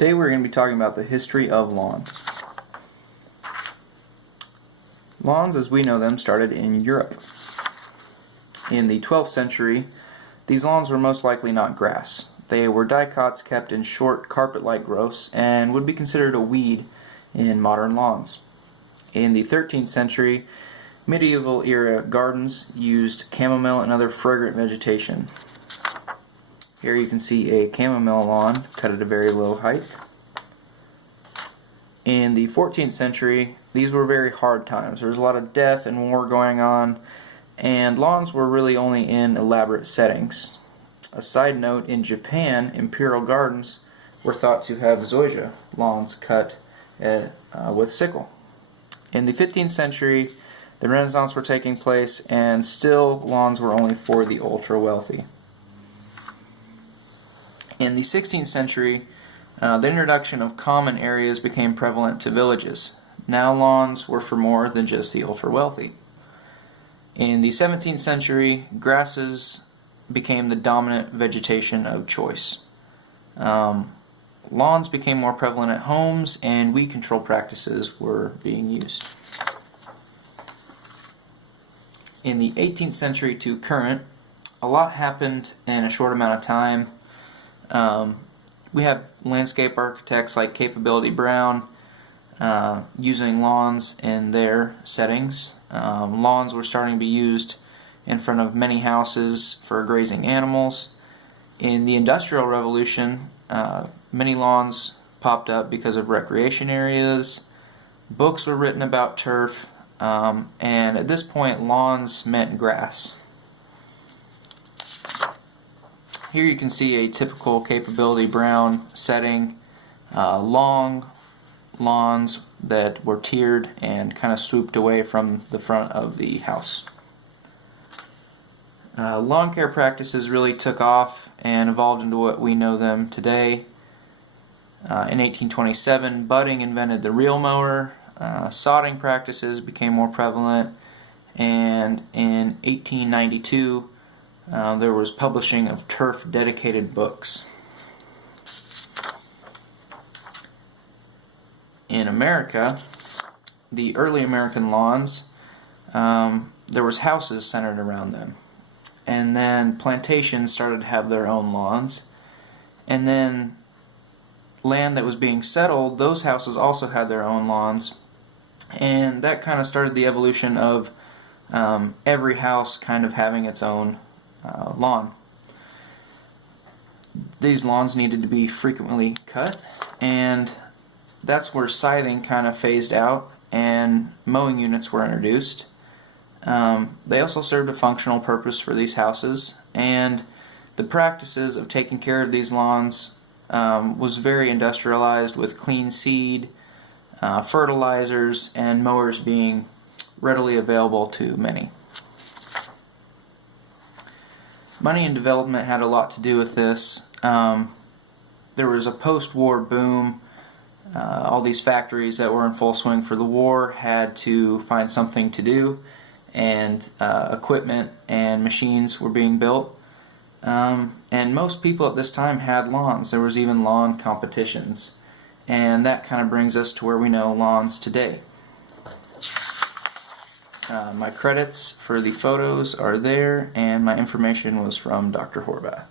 Today we're going to be talking about the history of lawns. Lawns, as we know them, started in Europe. In the 12th century, these lawns were most likely not grass. They were dicots kept in short carpet-like growths and would be considered a weed in modern lawns. In the 13th century, medieval-era gardens used chamomile and other fragrant vegetation. Here you can see a chamomile lawn cut at a very low height. In the 14th century, these were very hard times. There was a lot of death and war going on, and lawns were really only in elaborate settings. A side note, in Japan, imperial gardens were thought to have zoysia lawns cut with sickle. In the 15th century, the Renaissance were taking place, and still lawns were only for the ultra-wealthy. In the 16th century, the introduction of common areas became prevalent to villages. Now lawns were for more than just the ultra-wealthy. In the 17th century, grasses became the dominant vegetation of choice. Lawns became more prevalent at homes, and weed control practices were being used. In the 18th century to current, a lot happened in a short amount of time. We have landscape architects like Capability Brown using lawns in their settings. Lawns were starting to be used in front of many houses for grazing animals. In the Industrial Revolution, many lawns popped up because of recreation areas. Books were written about turf, and at this point lawns meant grass. Here you can see a typical Capability Brown setting, long lawns that were tiered and kind of swooped away from the front of the house. Lawn care practices really took off and evolved into what we know them today. In 1827, budding invented the reel mower, sodding practices became more prevalent, and in 1892 there was publishing of turf-dedicated books. In America, the early American lawns, there was houses centered around them. And then plantations started to have their own lawns. And then land that was being settled, those houses also had their own lawns. And that kind of started the evolution of every house kind of having its own lawn. These lawns needed to be frequently cut, and that's where scything kind of phased out and mowing units were introduced. They also served a functional purpose for these houses, and the practices of taking care of these lawns was very industrialized, with clean seed, fertilizers, and mowers being readily available to many. Money and development had a lot to do with this. There was a post-war boom. All these factories that were in full swing for the war had to find something to do, and equipment and machines were being built. And most people at this time had lawns. There was even lawn competitions. And that kind of brings us to where we know lawns today. My credits for the photos are there, and my information was from Dr. Horvath.